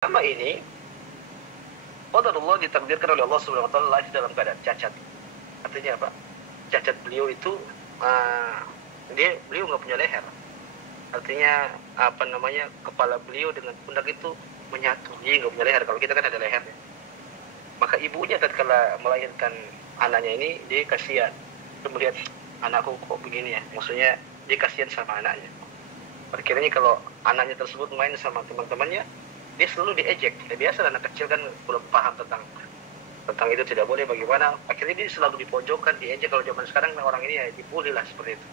Sama ini, qadarullah ditakdirkan oleh Allah Subhanahu wa taala lahir dalam keadaan cacat. Artinya apa? Cacat beliau itu beliau nggak punya leher. Artinya apa namanya? Kepala beliau dengan pundak itu menyatu. Jadi nggak punya leher. Kalau kita kan ada lehernya. Maka ibunya tatkala melahirkan anaknya ini, dia kasihan. Dia melihat anakku kok begini ya. Maksudnya dia kasihan sama anaknya. Akhirnya kalau anaknya tersebut main sama teman-temannya, dia selalu diejek. Ya, biasa anak kecil kan belum paham tentang itu tidak boleh bagaimana. Akhirnya dia selalu dipojokkan, diejek. Kalau zaman sekarang orang ini ya dibully lah seperti itu.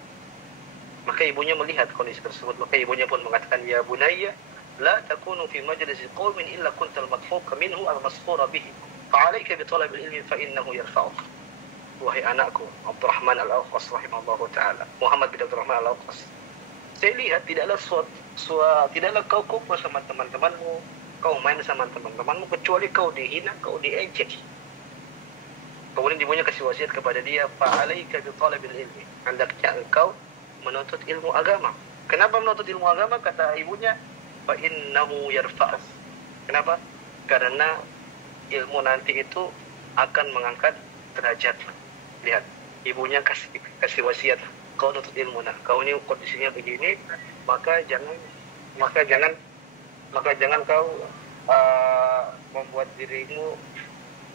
Maka ibunya melihat kondisi tersebut, maka ibunya pun mengatakan, ya bunayya la takunu fi majlisi qaumin illa kuntal madfuka minhu al-masfura bihi fa'alaika bi talabil ilmi fa innahu yarfa'uk. Wahai anakku Abdurrahman Al-Awqas rahimahullahu taala, Muhammad bin Abdurrahman Al-Awqas, saya lihat tidaklah tidaklah kau kumpul sama teman-temanmu, kau main sama teman-temanmu kecuali kau dihina, kau diejek. Kemudian ibunya kasih wasiat kepada dia, fa'alaika bi talabil ilmi, hendaknya engkau menuntut ilmu agama. Kenapa menuntut ilmu agama? Kata ibunya, fa innahu yarfa'uk. Kenapa? Karena ilmu nanti itu akan mengangkat derajat. Lihat, ibunya kasih wasiat, kau nuntut ilmu, nah kau ini kondisinya begini, maka jangan kau membuat dirimu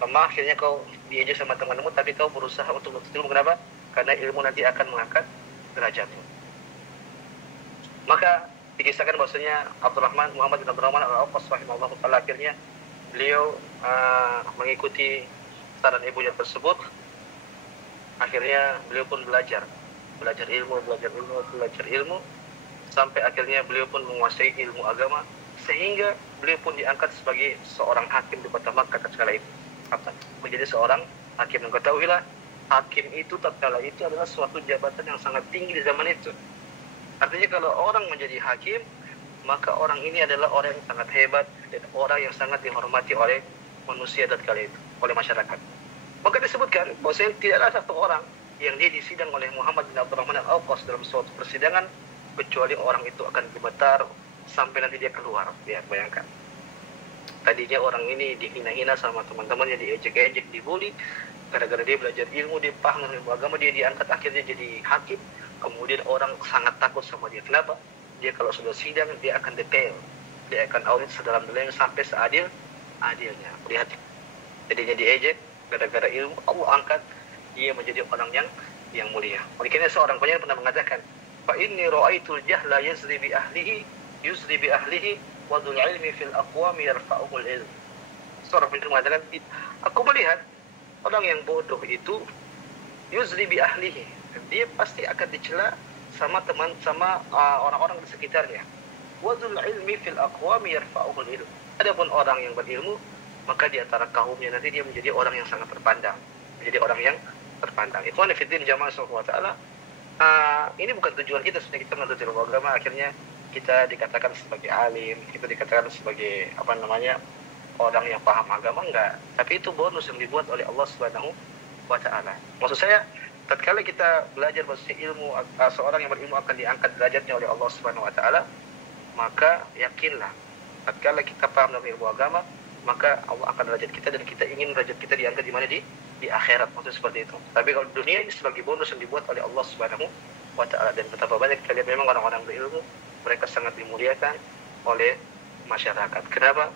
lemah, akhirnya kau diejek sama teman-temanmu, tapi kau berusaha untuk nuntut ilmu. Kenapa? Karena ilmu nanti akan mengangkat derajatmu. Maka dikisahkan bahwasanya Muhammad bin Abdurrahman Al-Awqas rahimahullah taala, akhirnya beliau mengikuti saran ibunya tersebut. Akhirnya beliau pun belajar ilmu sampai akhirnya beliau pun menguasai ilmu agama, sehingga beliau pun diangkat sebagai seorang hakim di kota Makkah tatkala itu. Menjadi seorang hakim. Dan ketahuilah, hakim itu tatkala itu adalah suatu jabatan yang sangat tinggi di zaman itu. Artinya kalau orang menjadi hakim, maka orang ini adalah orang yang sangat hebat dan orang yang sangat dihormati oleh manusia tatkala itu, oleh masyarakat. Maka disebutkan bahwa tidaklah satu orang yang dia disidang oleh Muhammad bin Abdurrahman Al-Awqas dalam suatu persidangan kecuali orang itu akan gemetar sampai nanti dia keluar. Ya, bayangkan. Tadinya orang ini dihina-hina sama teman-temannya, diejek-ejek, dibully. Gara-gara dia belajar ilmu, dia paham ilmu agama, dia diangkat akhirnya jadi hakim. Kemudian orang sangat takut sama dia. Kenapa? Dia kalau sudah sidang, dia akan detail. Dia akan audit sedalam-dalamnya sampai seadil-adilnya. Lihat, jadinya diejek, gara-gara ilmu, Allah angkat dia menjadi orang yang mulia. Makanya seorang penyair pernah mengatakan, fa inni ra'aitul jahla yuzri bi ahlihi wa dzul ilmi fil aqwami yarfa'uhul ilm. Seorang penyair mengatakan, aku melihat orang yang bodoh itu yuzri bi ahlihi, dia pasti akan dicela sama orang-orang di sekitarnya. Wa dzul ilmi fil aqwami yarfa'uhul ilm. Adapun orang yang berilmu, maka di antara kaumnya nanti dia menjadi orang yang sangat terpandang, menjadi orang yang terpandang. Ikhwan fillah jamaah subhanahu wa ta'ala, ini bukan tujuan kita sebenarnya kita menuntut ilmu agama akhirnya kita dikatakan sebagai alim, kita dikatakan sebagai orang yang paham agama, enggak. Tapi itu bonus yang dibuat oleh Allah Subhanahu wa ta'ala. Maksud saya, tatkala kita belajar bahwa ilmu, seorang yang berilmu akan diangkat derajatnya oleh Allah Subhanahu wa ta'ala, maka yakinlah tatkala kita paham dalam ilmu agama, maka Allah akan derajat kita, dan kita ingin derajat kita diangkat di mana, di akhirat, maksudnya seperti itu. Tapi kalau dunia ini sebagai bonus yang dibuat oleh Allah Subhanahu wa ta'ala. Dan betapa banyak kita lihat memang orang-orang berilmu, mereka sangat dimuliakan oleh masyarakat. Kenapa?